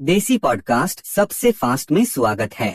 देसी पॉडकास्ट सबसे फास्ट में स्वागत है।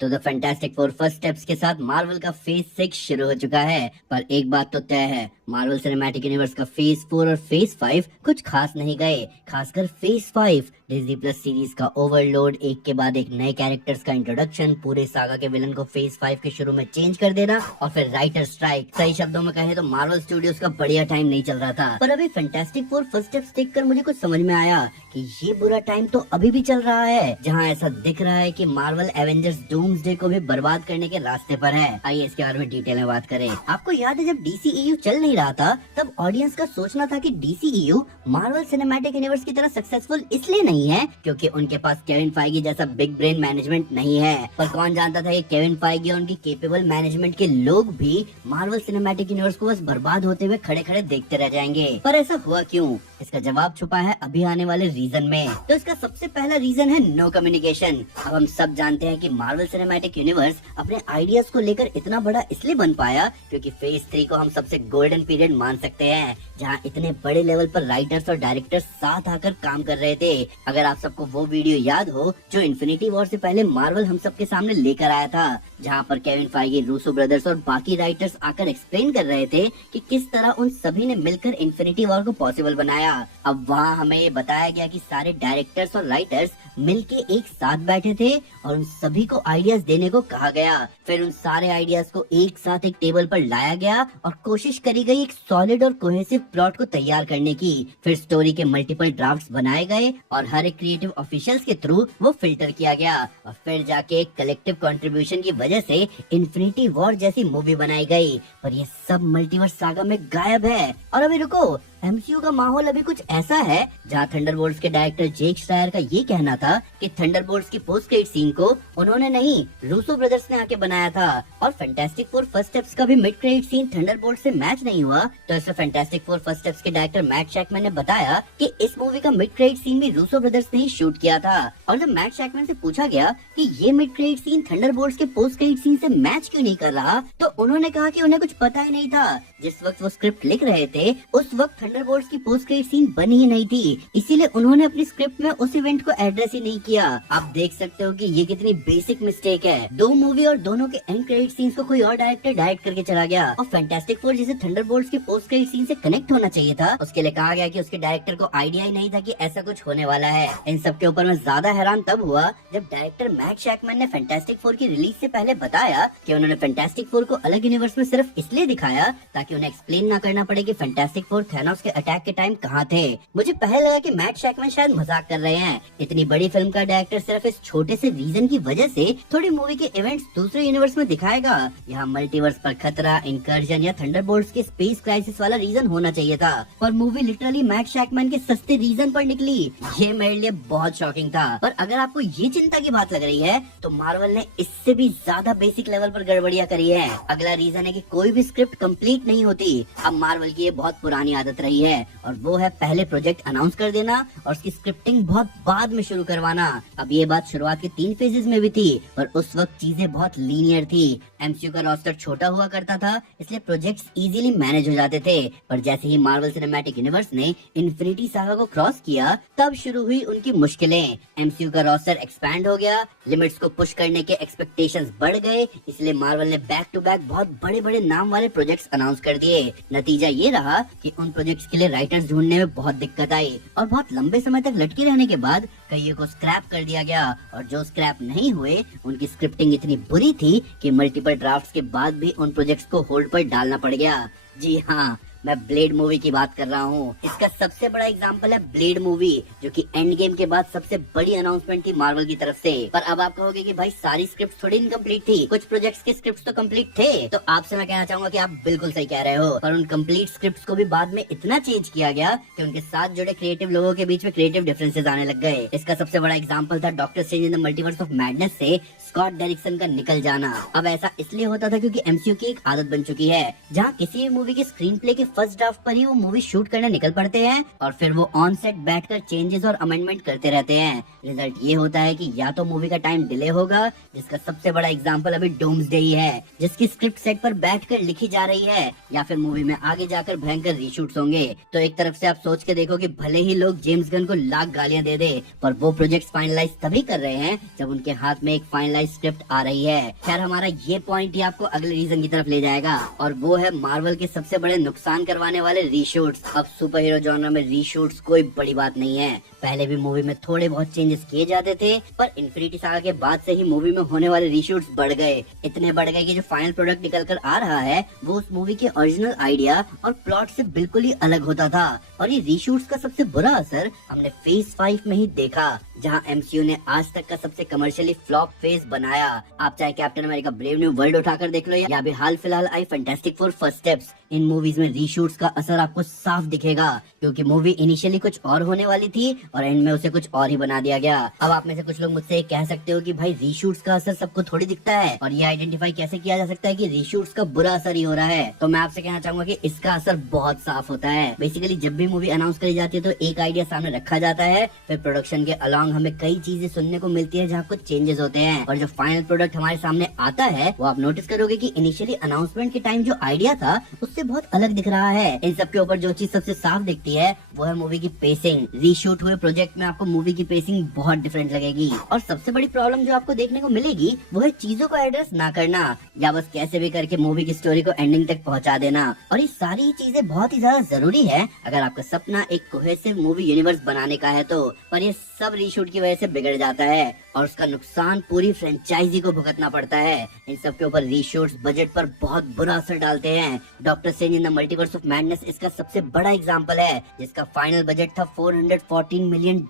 तो the fantastic four first steps के साथ मार्वल का फेज 6 शुरू हो चुका है, पर एक बात तो तय है, मार्वल सिनेमैटिक यूनिवर्स का फेज 4 और फेज 5 कुछ खास नहीं गए। खासकर फेज 5 डिज्नी प्लस सीरीज का ओवरलोड, एक के बाद एक नए कैरेक्टर्स का इंट्रोडक्शन, पूरे सागा के विलन को फेज 5 के शुरू में चेंज कर देना और फिर राइटर स्ट्राइक। सही शब्दों में कहे तो मार्वल स्टूडियोज का बढ़िया टाइम नहीं चल रहा था। पर अभी फैंटास्टिक फोर फर्स्ट स्टेप्स देखकर मुझे कुछ समझ में आया कि ये बुरा टाइम तो अभी भी चल रहा है, जहाँ ऐसा दिख रहा है कि मार्वल एवेंजर्स डूम्सडे को भी बर्बाद करने के रास्ते पर है। आइए इसके बारे में डिटेल में बात करें। आपको याद है जब DCEU चल नहीं रहा था तब ऑडियंस का सोचना था कि DCEU मार्वल सिनेमैटिक यूनिवर्स की तरह सक्सेसफुल इसलिए नहीं है क्योंकि उनके पास केविन फाइगी जैसा बिग ब्रेन मैनेजमेंट नहीं है। पर कौन जानता था कि केविन फाइगी और उनकी केपेबल मैनेजमेंट के लोग भी मार्वल सिनेमैटिक यूनिवर्स को बस बर्बाद होते हुए खड़े खड़े देखते रह जाएंगे। पर ऐसा हुआ क्यों? इसका जवाब छुपा है अभी आने वाले रीजन में। तो इसका सबसे पहला रीजन है नो कम्युनिकेशन। अब हम सब जानते हैं कि मार्वल सिनेमैटिक यूनिवर्स अपने आइडियाज को लेकर इतना बड़ा इसलिए बन पाया क्योंकि फेज 3 को हम सबसे गोल्डन पीरियड मान सकते हैं, जहां इतने बड़े लेवल पर राइटर्स और डायरेक्टर्स साथ आकर काम कर रहे थे। अगर आप सबको वो वीडियो याद हो जो इन्फिनिटी वॉर से पहले मार्वल हम सबके सामने लेकर आया था, जहां पर केविन फाइगी, रूसो ब्रदर्स और बाकी राइटर्स आकर एक्सप्लेन कर रहे थे कि किस तरह उन सभी ने मिलकर इन्फिनिटी वॉर को पॉसिबल बनाया। अब वहाँ हमें ये बताया गया कि सारे डायरेक्टर्स और राइटर्स मिलके एक साथ बैठे थे और उन सभी को आइडियाज देने को कहा गया। फिर उन सारे आइडियाज को एक साथ एक टेबल पर लाया गया और कोशिश करी गई एक सॉलिड और कोहेसिव प्लॉट को तैयार करने की। फिर स्टोरी के मल्टीपल ड्राफ्ट्स बनाए गए और हर एक क्रिएटिव ऑफिशियल्स के थ्रू वो फिल्टर किया गया और फिर जाके एक कलेक्टिव कंट्रीब्यूशन की वजह से इन्फिनिटी वॉर जैसी मूवी बनाई गई। पर ये सब मल्टीवर्स सागा में गायब है। और अभी रुको, MCU का माहौल अभी कुछ ऐसा है जहाँ थंडरबोल्ट्स के डायरेक्टर जेक श्रायर का ये कहना था कि थंडरबोल्ट्स की पोस्ट क्रेडिट सीन को उन्होंने नहीं, रूसो ब्रदर्स ने आके बनाया था। और फैंटास्टिक फोर फर्स्ट स्टेप्स का भी मिड क्रेडिट सीन थंडरबोल्ट्स से मैच नहीं हुआ। तो इससे फैंटास्टिक फोर फर्स्ट स्टेप्स के डायरेक्टर मैट शैकमैन ने बताया कि इस मूवी का मिड क्रेडिट सीन भी रूसो ब्रदर्स ने ही शूट किया था। और जब मैट शैकमैन से पूछा गया कि ये मिड क्रेडिट सीन थंडरबोल्ट्स के पोस्ट क्रेडिट सीन से मैच क्यों नहीं कर रहा, तो उन्होंने कहा कि उन्हें कुछ पता ही नहीं था। जिस वक्त वो स्क्रिप्ट लिख रहे थे उस वक्त थंडरबोल्ट्स की पोस्ट क्रेडिट सीन बनी ही नहीं थी, इसीलिए उन्होंने अपनी स्क्रिप्ट में उस इवेंट को एड्रेस ही नहीं किया। आप देख सकते हो कि ये कितनी बेसिक मिस्टेक है। दो मूवी और दोनों के एंड क्रेडिट सीन्स को कोई और डायरेक्टर डायरेक्ट करके चला गया और फैंटास्टिक फोर जिसे थंडरबोल्ट्स के पोस्ट क्रेडिट सीन से कनेक्ट होना चाहिए था, उसके लिए कहा गया कि उसके डायरेक्टर को आइडिया ही नहीं था कि ऐसा कुछ होने वाला है। इन सब के ऊपर मैं ज्यादा हैरान तब हुआ जब डायरेक्टर मैट शैकमैन ने फैंटास्टिक फोर की रिलीज से पहले बताया कि उन्होंने फैंटास्टिक फोर को अलग यूनिवर्स में सिर्फ इसलिए दिखाया ताकि उन्हें एक्सप्लेन ना करना पड़े कि फैंटास्टिक फोर थैनोस के अटैक के टाइम कहाँ थे। मुझे पहले लगा कि मैट शैकमैन शायद मजाक कर रहे हैं। इतनी बड़ी फिल्म का डायरेक्टर सिर्फ इस छोटे से रीजन की वजह से थोड़ी मूवी के इवेंट्स दूसरे यूनिवर्स में दिखाएगा। यहाँ मल्टीवर्स पर खतरा, इंकर्जन या थंडरबोल्ट्स के स्पेस क्राइसिस वाला रीजन होना चाहिए था, पर मूवी लिटरली मैट शैकमैन के सस्ते रीजन पर निकली। ये मेरे लिए बहुत शॉकिंग था। पर अगर आपको ये चिंता की बात लग रही है तो मार्वल ने इससे भी ज्यादा बेसिक लेवल पर गड़बड़ियां करी है। अगला रीजन है कि कोई भी स्क्रिप्ट कंप्लीट नहीं होती। अब मार्वल की ये बहुत पुरानी आदत रही है और वो है पहले प्रोजेक्ट अनाउंस कर देना और उसकी स्क्रिप्टिंग बहुत बाद में शुरू करवाना। अब ये बात शुरुआत के 3 फेजेस में भी थी, पर उस वक्त चीजें बहुत लीनियर थी। MCU का रोस्टर छोटा हुआ करता था, इसलिए प्रोजेक्ट्स इजीली मैनेज हो जाते थे। पर जैसे ही मार्वल सिनेमैटिक यूनिवर्स ने इन्फिनिटी सागा को क्रॉस किया तब शुरू हुई उनकी मुश्किलें। MCU का रोस्टर एक्सपैंड हो गया, लिमिट्स को पुश करने के एक्सपेक्टेशंस बढ़ गए, इसलिए मार्वल ने बैक टू बैक बहुत बड़े बड़े नाम वाले प्रोजेक्ट्स अनाउंस कर दिए। नतीजा ये रहा कि उन प्रोजेक्ट्स के लिए राइटर्स ढूंढने में बहुत दिक्कत आई और बहुत लंबे समय तक लटके रहने के बाद कईयों को स्क्रैप कर दिया गया और जो स्क्रैप नहीं हुए उनकी स्क्रिप्टिंग इतनी बुरी थी कि मल्टीपल ड्राफ्ट्स के बाद भी उन प्रोजेक्ट्स को होल्ड पर डालना पड़ गया। जी हाँ, मैं ब्लेड मूवी की बात कर रहा हूँ। इसका सबसे बड़ा एग्जांपल है ब्लेड मूवी, जो कि एंड गेम के बाद सबसे बड़ी अनाउंसमेंट थी मार्वल की तरफ से। पर अब आप कहोगे कि भाई सारी स्क्रिप्ट थोड़ी इनकम्प्लीट थी, कुछ प्रोजेक्ट्स के स्क्रिप्ट तो कंप्लीट थे। तो आपसे मैं कहना चाहूंगा कि आप बिल्कुल सही कह रहे हो, पर उन कंप्लीट स्क्रिप्ट को भी बाद में इतना चेंज किया गया कि उनके साथ जुड़े क्रिएटिव लोगों के बीच में क्रिएटिव डिफरेंसेस आने लग गए। इसका सबसे बड़ा एग्जाम्पल था doctor strange in the multiverse of madness से स्कॉट डेरिक्सन का निकल जाना। अब ऐसा इसलिए होता था क्योंकि MCU की एक आदत बन चुकी है, जहाँ किसी भी मूवी के स्क्रीन प्ले के फर्स्ट ड्राफ्ट पर ही वो मूवी शूट करने निकल पड़ते हैं और फिर वो ऑन सेट बैठकर चेंजेस और अमेंडमेंट करते रहते हैं। रिजल्ट ये होता है कि या तो मूवी का टाइम डिले होगा, जिसका सबसे बड़ा एग्जांपल अभी डूम्सडे ही है, जिसकी स्क्रिप्ट सेट पर बैठकर लिखी जा रही है, या फिर मूवी में आगे जाकर भयंकर रीशूट्स होंगे। तो एक तरफ से आप सोच के देखो कि भले ही लोग जेम्स गन को लाख गालियां दे दे, पर वो प्रोजेक्ट फाइनलाइज तभी कर रहे हैं जब उनके हाथ में एक फाइनलाइज स्क्रिप्ट आ रही है। खैर, हमारा ये पॉइंट ही आपको अगले रीजन की तरफ ले जाएगा, और वो है मार्वल के सबसे बड़े नुकसान करवाने वाले रीशूट्स। अब सुपर हीरो जॉनर में रीशूट्स कोई बड़ी बात नहीं है। पहले भी मूवी में थोड़े बहुत चेंजेस किए जाते थे, पर इन्फिनिटी सागा के बाद से ही मूवी में होने वाले रीशूट्स बढ़ गए। इतने बढ़ गए कि जो फाइनल प्रोडक्ट निकल कर आ रहा है वो उस मूवी के ओरिजिनल आइडिया और प्लॉट से बिल्कुल ही अलग होता था। और ये रीशूट्स का सबसे बुरा असर हमने फेज 5 में ही देखा, जहां एमसीयू ने आज तक का सबसे कमर्शियली फ्लॉप फेज बनाया। आप चाहे captain America brave new world उठाकर देख लो, या अभी हाल फिलहाल आई फैंटास्टिक फोर फर्स्ट स्टेप्स, इन मूवीज में रीशूट्स का असर आपको साफ दिखेगा, क्योंकि मूवी इनिशियली कुछ और होने वाली थी और एंड में उसे कुछ और ही बना दिया गया। अब आप में से कुछ लोग मुझसे कह सकते हो कि भाई रीशूट्स का असर सबको थोड़ी दिखता है, और ये आइडेंटिफाई कैसे किया जा सकता है कि रीशूट्स का बुरा असर ही हो रहा है। तो मैं आपसे कहना चाहूंगा कि इसका असर बहुत साफ होता है। बेसिकली जब भी मूवी अनाउंस करी जाती है तो एक आइडिया सामने रखा जाता है, फिर प्रोडक्शन के अलॉन्ग हमें कई चीजें सुनने को मिलती है जहाँ कुछ चेंजेस होते हैं, और जो फाइनल प्रोडक्ट हमारे सामने आता है वो आप नोटिस करोगे कि इनिशियली अनाउंसमेंट के टाइम जो आइडिया था उससे बहुत अलग दिख रहा है। इन सब के ऊपर जो चीज सबसे साफ दिखती है वो है मूवी की पेसिंग। रीशूट हुए प्रोजेक्ट में आपको मूवी की पेसिंग बहुत डिफरेंट लगेगी, और सबसे बड़ी प्रॉब्लम जो आपको देखने को मिलेगी वो है चीजों को एड्रेस ना करना, या बस कैसे भी करके मूवी की स्टोरी को एंडिंग तक पहुंचा देना। और ये सारी चीजें बहुत ही ज्यादा जरूरी है अगर आपका सपना एक कोहेसिव मूवी यूनिवर्स बनाने का है तो, पर ये सब रीशूट की वजह से बिगड़ जाता है और उसका नुकसान पूरी फ्रेंचाइजी को भुगतना पड़ता है। इन सब के ऊपर रीशूट्स बजट पर बहुत बुरा असर डालते हैं। Doctor strange in the multiverse of madness इसका सबसे बड़ा एग्जांपल है, जिसका फाइनल बजट था $414 मिलियन।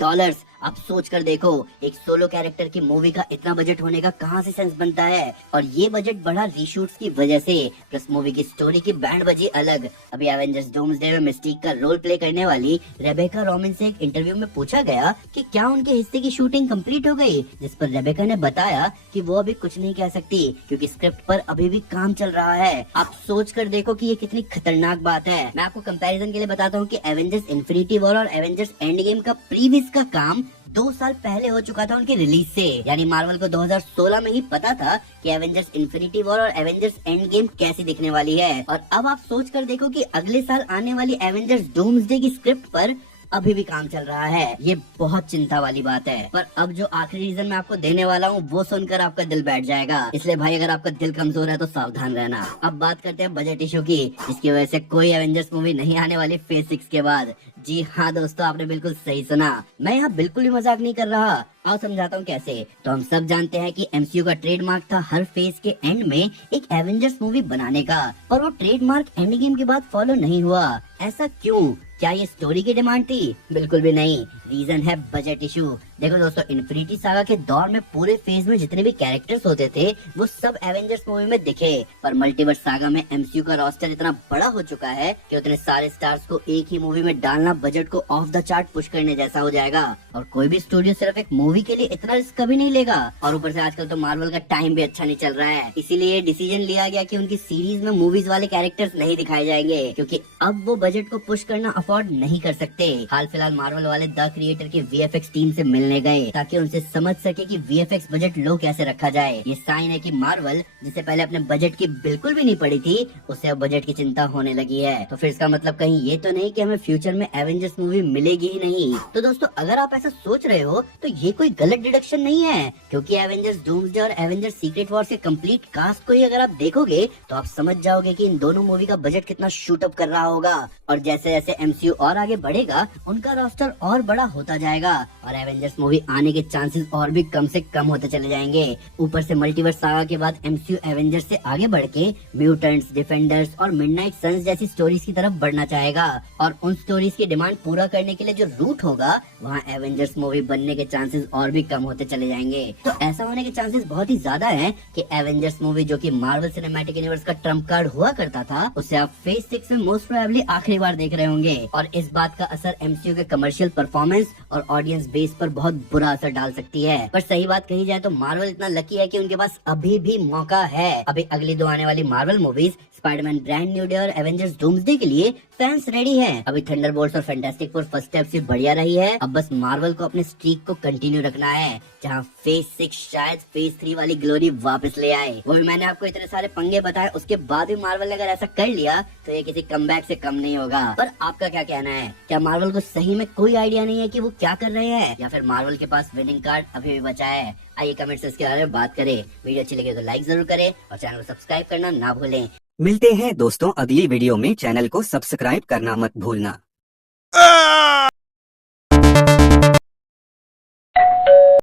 आप सोच कर देखो, एक सोलो कैरेक्टर की मूवी का इतना बजट होने का कहाँ से सेंस बनता है, और ये बजट बढ़ा रीशूट्स की वजह से, प्लस मूवी की स्टोरी की बैंड बजी अलग। अभी एवेंजर्स डूम्सडे में मिस्टीक का रोल प्ले करने वाली रेबेका रॉबिन से एक इंटरव्यू में पूछा गया कि क्या उनके हिस्से की शूटिंग कंप्लीट हो गई, जिस पर रेबेका ने बताया कि वो अभी कुछ नहीं कह सकती क्योंकि स्क्रिप्ट पर अभी भी काम चल रहा है। आप सोच कर देखो कि ये कितनी खतरनाक बात है। मैं आपको कंपैरिजन के लिए बताता हूँ कि एवेंजर्स इन्फिनिटी वॉर और एवेंजर्स एंड गेम का प्रीवियस का काम 2 साल पहले हो चुका था उनकी रिलीज से। यानी मार्वल को 2016 में ही पता था कि एवेंजर्स इन्फिनिटी वॉर और एवेंजर्स एंड गेम कैसी दिखने वाली है, और अब आप सोच कर देखो कि अगले साल आने वाली एवेंजर्स डूम्सडे की स्क्रिप्ट पर अभी भी काम चल रहा है। ये बहुत चिंता वाली बात है। पर अब जो आखिरी रीजन मैं आपको देने वाला हूँ वो सुनकर आपका दिल बैठ जाएगा, इसलिए भाई अगर आपका दिल कमजोर है तो सावधान रहना। अब बात करते हैं बजट इशू की, जिसकी वजह से कोई एवेंजर्स मूवी नहीं आने वाली फेज 6 के बाद। जी हाँ दोस्तों, आपने बिल्कुल सही सुना, मैं यहाँ बिल्कुल भी मजाक नहीं कर रहा। आओ समझाता हूँ कैसे। तो हम सब जानते हैं कि एमसीयू का ट्रेडमार्क था हर फेज के एंड में एक एवेंजर्स मूवी बनाने का, पर वो ट्रेडमार्क एंड गेम के बाद फॉलो नहीं हुआ। ऐसा क्यों? क्या ये स्टोरी की डिमांड थी? बिल्कुल भी नहीं। रीजन है बजट इशू। देखो दोस्तों, इन्फिनिटी सागा के दौर में पूरे फेज में जितने भी कैरेक्टर्स होते थे वो सब एवेंजर्स मूवी में दिखे, पर मल्टीवर्स सागा में एमसीयू का रोस्टर इतना बड़ा हो चुका है कि उतने सारे स्टार्स को एक ही मूवी में डालना बजट को ऑफ द चार्ट पुश करने जैसा हो जाएगा, और कोई भी स्टूडियो सिर्फ एक मूवी के लिए इतना रिस्क कभी नहीं लेगा। और ऊपर से आजकल तो मार्वल का टाइम भी अच्छा नहीं चल रहा है, इसीलिए डिसीजन लिया गया कि उनकी सीरीज में मूवीज वाले कैरेक्टर्स नहीं दिखाए जाएंगे, क्योंकि अब वो बजट को पुश करना अफोर्ड नहीं कर सकते। हाल फिलहाल मार्वल वाले द क्रिएटर की वीएफएक्स टीम से मिलने गए ताकि उनसे समझ सके कि वीएफएक्स बजट लो कैसे रखा जाए। ये साइन है कि मार्वल, जिसे पहले अपने बजट की बिल्कुल भी नहीं पड़ी थी, उसे अब बजट की चिंता होने लगी है। तो फिर इसका मतलब कहीं ये तो नहीं कि हमें फ्यूचर में एवेंजर्स मूवी मिलेगी ही नहीं। तो दोस्तों, अगर आप ऐसा सोच रहे हो तो ये कोई गलत डिडक्शन नहीं है, क्योंकि एवेंजर्स डूम्सडे और एवेंजर्स सीक्रेट वॉर के कंप्लीट कास्ट को ही अगर आप देखोगे तो आप समझ जाओगे कि इन दोनों मूवी का बजट कितना शूट अप कर रहा होगा, और जैसे जैसे एमसीयू और आगे बढ़ेगा उनका रोस्टर और बड़ा होता जाएगा और एवेंजर्स मूवी आने के चांसेस और भी कम से कम होते चले जाएंगे। ऊपर से मल्टीवर्स सागा के बाद एमसीयू एवेंजर्स से आगे बढ़ के म्यूटेंट्स, डिफेंडर्स और मिडनाइट सन्स जैसी स्टोरीज की तरफ बढ़ना चाहेगा, और उन स्टोरीज की डिमांड पूरा करने के लिए जो रूट होगा वहाँ एवेंजर्स मूवी बनने के चांसेस और भी कम होते चले जाएंगे। तो ऐसा होने के चांसेस बहुत ही ज्यादा हैं कि एवेंजर्स मूवी, जो कि मार्वल सिनेमैटिक यूनिवर्स का ट्रम्प कार्ड हुआ करता था, उसे आप फेज 6 में मोस्ट प्रोबेबली आखिरी बार देख रहे होंगे, और इस बात का असर एमसीयू के कमर्शियल परफॉर्मेंस और ऑडियंस बेस पर बहुत बुरा असर डाल सकती है। पर सही बात कही जाए तो मार्वल इतना लकी है कि उनके पास अभी भी मौका है। अभी अगली 2 आने वाली Marvel movies Spiderman brand new day और एवेंजर्स डूम्सडे के लिए फैंस रेडी हैं। अभी थंडरबोल्ट्स और फैंटास्टिक फोर फर्स्ट स्टेप से बढ़िया रही है, अब बस मार्वल को अपने स्ट्रीक को कंटिन्यू रखना है, जहां फेज 6 शायद फेज 3 वाली ग्लोरी वापस ले आए। वो भी मैंने आपको इतने सारे पंगे बताए, उसके बाद भी मार्वल ने अगर ऐसा कर लिया तो ये किसी कमबैक से कम नहीं होगा। पर आपका क्या कहना है? क्या मार्वल को सही में कोई आइडिया नहीं है कि वो क्या कर रहे हैं, या फिर मार्वल के पास विनिंग कार्ड अभी भी बचा है? आइए कमेंट से इसके बारे में बात करें। वीडियो अच्छी लगे तो लाइक जरूर करें और चैनल को सब्सक्राइब करना ना भूलें। मिलते हैं दोस्तों अगली वीडियो में। चैनल को सब्सक्राइब करना मत भूलना।